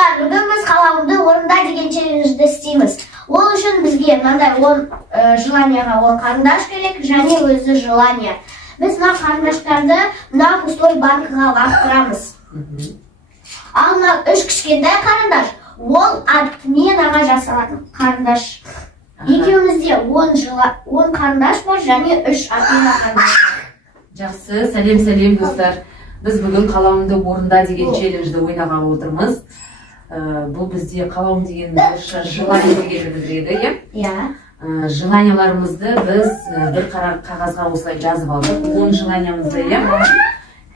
Достар, бүгін біз қалауымды орында деген челленджді істейміз. Ол үшін бізге мынандай 10 желанияға 10 қарындаш керек, және өзі желания. Біз мына қарындаштарды мына пустой банкаға лақтырамыз. Ал мына 3 кішкентай қарындаш, ол мен аға жасалатын қарындаш. Екеумізде 10 қарындаш бар, және 3 атмена қарындаш. Жақсы, сәлем достар. Біз бүгін қалауымды орында деген челленджді ойнағалы отырмыз. Бұл бізде қалауым деген желание дегенді білдіреді, иә? Желанияларымызды біз бір қағазға осылай жазып алдық. 10 желаниямызды, иә?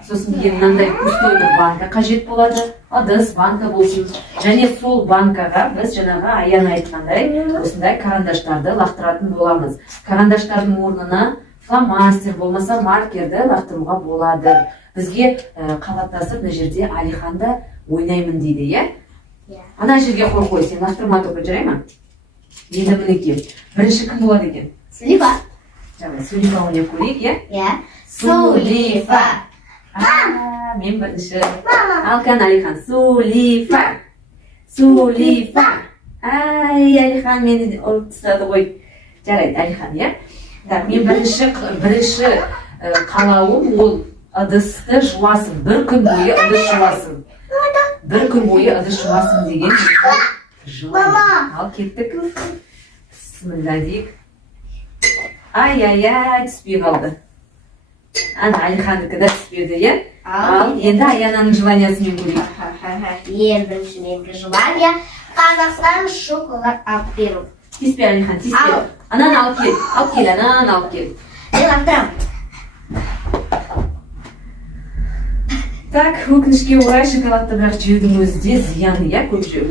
Сосын кейін мынандай пустой бір банка қажет болады. Ыдыс, банка болсын. Және сол банкаға біз жаңағы Аян айтқандай осындай карандаштарды лақтыратын боламыз. Карандаштардың орнына фломастер болмаса маркерді лақтыруға болады. Бізге қабаттасып мына жерде Алиханда ойнаймын дейді, иә? Ана жерге қой, сен лақтырма тоқы жарай ма? Енді мінекей. Бірінші кім болады екен? Сулифа. Жаңа Сулифа ойнап көрейік, иә? Иә. Сулифа. Мен бірінші. Алқан Алихан. Сулифа. Сулифа. Ай, Алихан мені ұрып тастады ғой. Жарайды, Алихан, иә? Мен бірінші қалауым ол ыдысты жуасың. Бір күн бойы ыдыс жуасың. Бір күн бойы ыдыс жуасың деген желание. Ал кеттік. Бісміллә дейік. Ай-ай-ай, түспей қалды. Ана Алихандікі де түспеді, иә? Ал енді Аянаның желаниясымен көрейік. Ең бірінші менгі желания Қазақстан шоколад алып беру. Тиспе, Алихан, тиспе. Ананы алып кел, ананы алып кел. Мен лақтырам. Так, өкінішке орай шоколадты бірақ жеудің өзі де зиян, иә, көп жеу.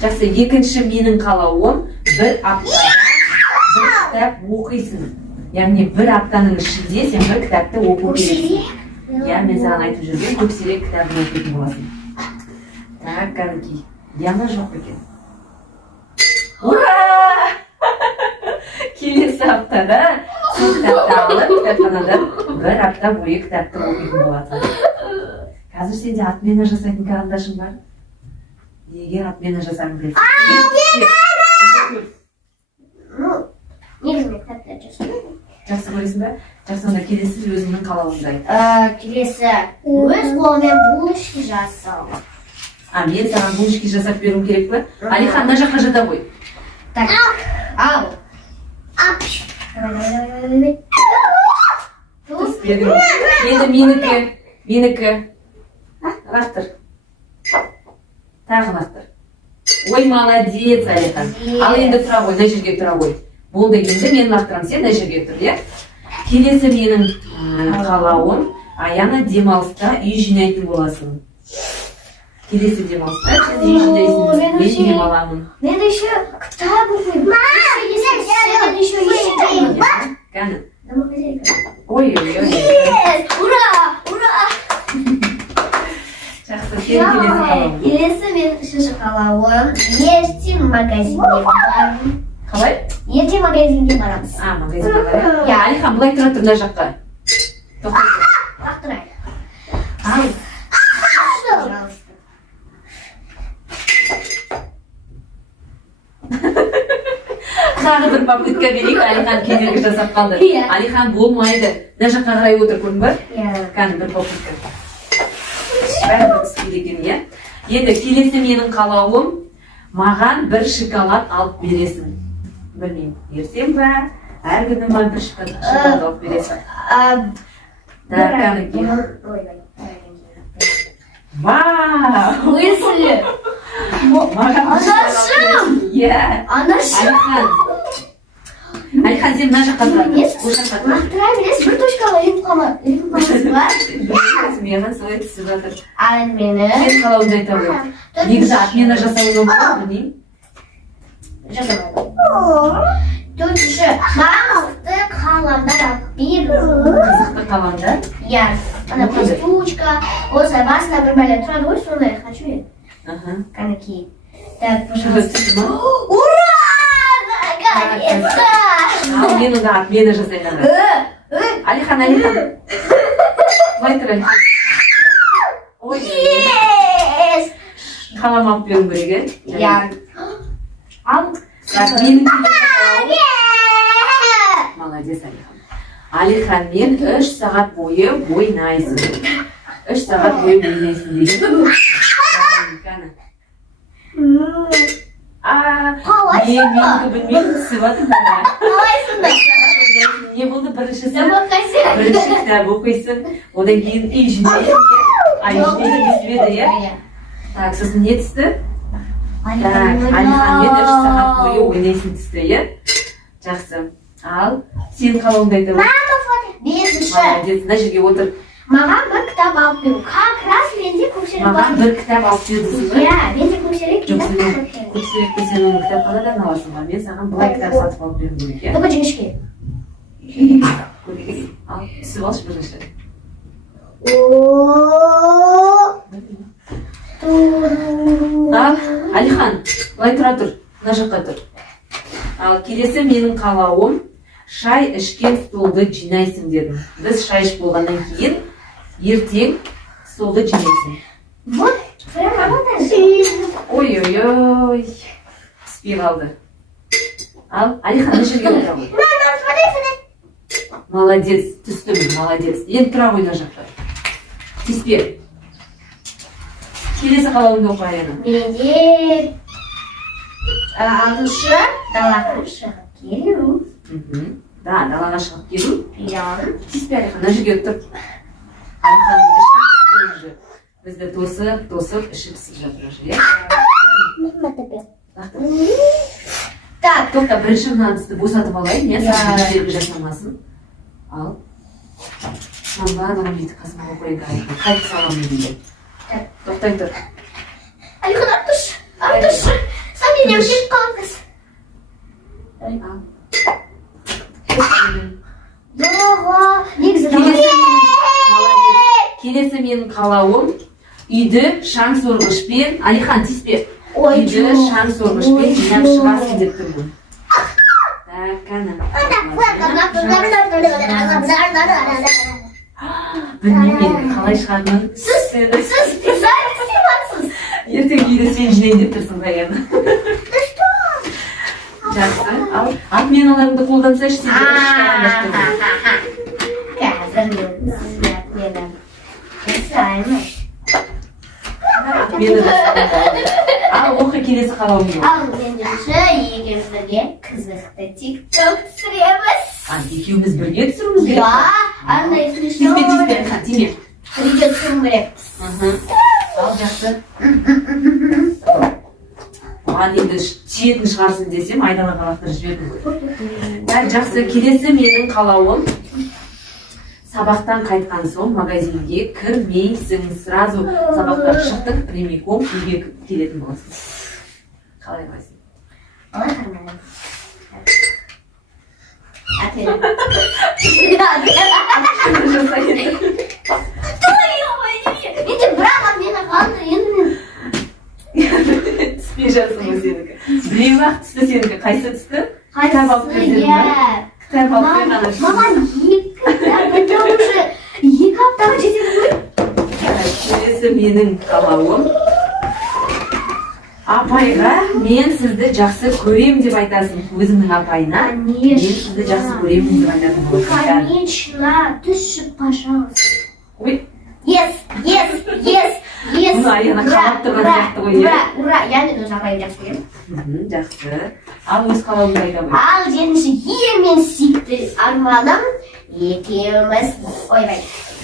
Жақсы, екінші менің қалауым бір аптада бір кітап оқисың. Яғни бір аптаның ішінде сен бір кітапты оқу керексің. Иә, мен саған айтып жүрген көпсерек кітабын оқитын боласың. Так, кәдімгі. Яна жоқ екен. Ура! Келесі аптада сен кітапты алып, кітапханадан бір апта бойы кітапты оқитын боласың. Қазір сенде отмена жасайтын карандашың бар? Егер отмена жасағың келсе. Негізі мен кітапты жасаймын. Жақсы көресің бе? Жақсы, онда келесі өзіңнің қалауыңды айт. Келесі өз қолымен булочки жасау. Мен саған булочки жасап беруім керек пе? Алихан, мына жаққа жата ғой. Так, ал. Енді менікі. Лақтыр. Тағы лақтыр. Ой, молодец, Алихан. Ал енді тұра ғой, мына жерге тұра ғой. Болды, енді мен лақтырам, сен мына жерге тұр, иә? Келесі менің қалауым Аяна демалыста үй жинайтын боласың. Келесі демалыста сен үй жинайсың, мен демаламын. Мен еще кітап оқимын. Мен еще ешкім. Кәні? Домохозяйка. Ой. Ура! Ура! Жақсы, сен келесі қалауым. Келесі мен үшінші қалауым ертең магазинге барамын. Қалай? Ертең магазинге барамыз. Магазинге барамыз. Алихан, бұлай тұра тұр мына жаққа. Тоқтайсың. Лақтырайық. Ал. Пожалуйста. Тағы бір попытка берейік, Алихан кедергі жасап қалды. Алихан болмайды. Мына жаққа қарай отыр, көрдің бе? Кәні бір попытка. Бәрі түспейді екен, иә? Енді келесі менің қалауым маған бір шоколад алып бересің. Білмеймін, ерсем бе? Әр күні маған бір шоколад алып бересің. Так, кәнеке. Вау! Мысли! Анашым! Анашым! Алихан, сен мына жаққа тұрады. Лақтыра бересіз, бір точкаға үйіп бар. Менің солай түсіп жатыр. Ал мені... Сен қалауымды айта ғой. Негізі отмена жасауын оқып, білмеймін. Жасамайды. Төртінші, қызықты қаламдар алып беру. Қызықты қаламдар? Иә. Ана пустучка, осылай басында бір бәле тұрады ғой, сондай хочу еді. Кәнекей. Так, пожалуйста. Ура! Наконец-то! Ал мен онда отмена жасаймын. Алихан. Былай тұр, Алихан. Ой. қалам алып беруім керек, иә. Ал. Так, менің молодец, Алихан. Алиханмен 3 сағат бойы ойнайсың. 3 сағат бойы ойнайсың деген. Менікі білмеймін, түсіп атыр. Қалайсың да? Не болды біріншісі? Сабаққайсың. Бірінші кітап оқисың, одан кейін үй жинайсың. Ай, жинайсың естібеді, иә? Так, сосын не түсті? Алиханмен 3 сағат бойы ойнайсың түсті, иә? Жақсы. Ал, сен қалауыңды айта бар. Бесінші. Молодец, мына жерге отыр. Маған бір кітап алып беру. Как раз менде көкшелек бар. Маған бір кітап алып бердіңіз ба? Иә, менде көкшелек Жоқ, кітап сен бар. көксеректі сен оны кітапханадан аласың ба? Мен саған былай кітап сатып алып бердім керек, иә? Только жіңішке. Ал, түсіп алшы бірінші. Ал, Алихан, былай тұра тұр, мына жаққа тұр. Ал, келесі менің қалауым, шай ішкен столды жинайсың дедім. Біз шай ішіп болғаннан кейін, ертең столды жинайсың. Вот, прямо анада. Ой-ой-ой, түспей қалды. Ал, Алихан, мына жерге отыра ғой. Молодец, түстім, молодец. Енді тұра ғой мына жақта. Түспе. Келесі қалауыңды оқы, Аяна. Менде ағылшы далаға шығып келу. Да, далаға шығып келу. Иә. Түспе, Алихан, мына жерге отыр. Алиханның іші пісіп уже. Бізді тосып, іші пісіп жатыр уже, иә? Так, Тоқта, бірінші мына ыдысты босатып алайын, иә? Саған жерге жасамасын. Ал. Маған барлығын бүйтіп қасыма қойып Алихан. Қайтып саламын дейді. Тоқтай тұр. Алихан, артыш. Сам менен келіп қалыңыз. Негізі Келесі менің қалауым, үйді шаң сорғышпен, Алихан, тиіспе. Үйді шаң сорғышпен жинап шығасың деп тұрмын. Так, қана. Білмеймін, қалай шығатынын. Сіз специально істейматсыз. Ертең үйді сен жинайын деп тұрсың Аяна. Жақсы, ал мен оларыңды қолдансайшы, сен Қазір мен сізге менің жасаймын. мені ал оқы келесі қалауыңды. Ал ендеше екеуміз бірге қызықты тикток түсіреміз. Екеуміз бірге түсіруіміз керек. Андай Тиме. Видео түсіру керек. Ал жақсы. Оған енді тиетін шығарсын десем, айдалаға лақтырып жібердім ғой. Так, жақсы, келесі менің қалауым. Сабақтан қайтқан соң магазинге кірмейсің. Сразу сабақтан шықтың, прямиком үйге келетін боласың. Қалай қайсың? Қалай қармайын? Менде бірақ мені қалды, енді мен Түспей жатсың ғой сенікі. Біреу-ақ түсті сенікі. Қайсы түсті? Кітап алып бердім ба? Кітап алып бердім. Маған екі аптаға жетеді ғой. Келесі менің қалауым. Апайға мен сізді жақсы көрем деп айтасың. Өзіңнің апайына мен сізді жақсы көремін деп айтатын боласың. Конечно, түсіп, пожалуйста. Ой, Yes. Бұны Аяна қалап тұрған сияқты ғой, иә? Ура, я мен өз апайым жақсы көремін. Жақсы. Ал өз қалауыңды айта ғой. Ал жетінші ең мен сүйікті арманым екеуміз ойбай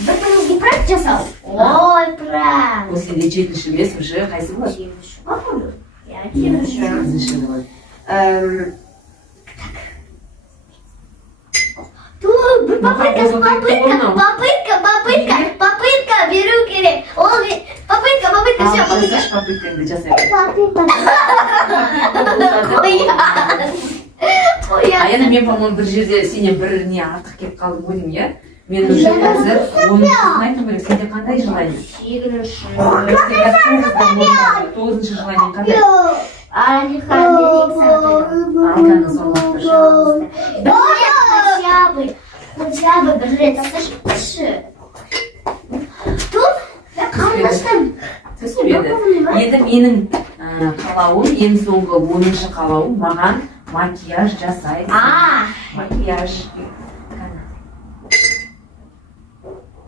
бір-бірімізге пранк жасау. Ой, пранк. Ол сенде жетінші емес, уже қайсы болады? Жетінші, по-моему. Я жетінші. Жетінші болады. Тут попытка беру керек. Ол попытка, все, попытка. Попыткаңды жасай. Аяна, мен, по-моему, бір жерде сенен бір не артық келіп қалдым ғой деймін, иә? Мен уже қазір 10-шы жылын айтым керек. Сенде қандай желание? 8-ші. 9-шы желание қандай? Алихан, Алиханның соңғы пожалуйста. Хотя бы бір рет слышишь? Тут я қарындастым. Түсінбеді. Енді менің қалауым, ең соңғы 10-шы қалауым маған макияж жасайды. Макияж.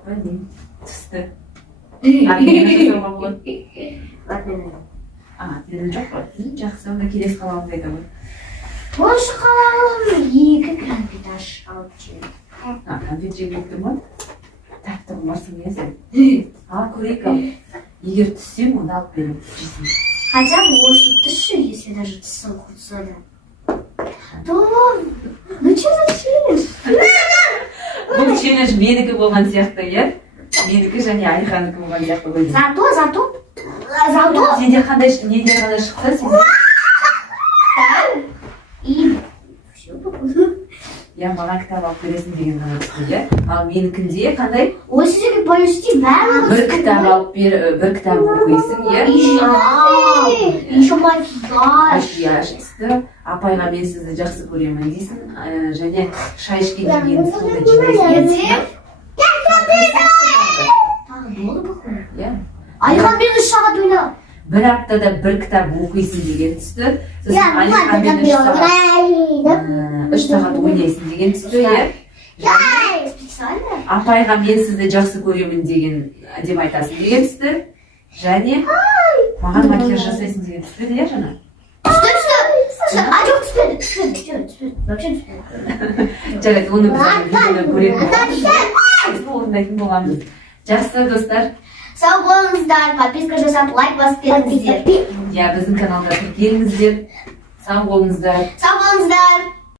Білмеймін, түсті. Менің жасауға болады. Менің жоқ па? Жақсы, онда келесі қалауымды айтамын. Осы қалауым 2 кәмпиташ алып жүреді. Кәмпит жеп өттің ба? Тәттім барсың езі. Көрейік ал. Егер түссем, онда алып берем. Хотя бы осы түсші, если даже түсін құртса да. Ну че за челлендж? Бұл челлендж менікі болған сияқты, е? Менікі және Айханыкі болған сияқты ғой. Зато. Сенде қандай шықты? И все. Маған кітап алып бересің деген ғана түсті, е? Ал менікінде қандай? Ой, сізге почти бәрі Бір кітап алып бер, бір кітап оқисың, е? Еще макияж түсті. Апайға мен сізді жақсы көремін дейсің, және шай ішкен деген суды жемейсің. Тағы болды бұл қой. Айхан мен 3 сағат ойнап. Бір аптада бір кітап оқисың деген түсті. Сосын Айхан мен 3 сағат ойнайсың деген түсті, е? Специально? Апайға мен сізді жақсы көремін деген деп айтасың деген түсті. Және маған макияж жасайсың деген түсті, де жаңа? Түсті. Жоқ, түспеді. Вообще түспеді. Жарайды, оны біз көретін боламыз. Орындайтын боламыз. Жақсы, достар. Сау болыңыздар, подписка жасап, лайк басып кетіңіздер. Біздің каналға тіркеліңіздер. Сау болыңыздар. Сау болыңыздар.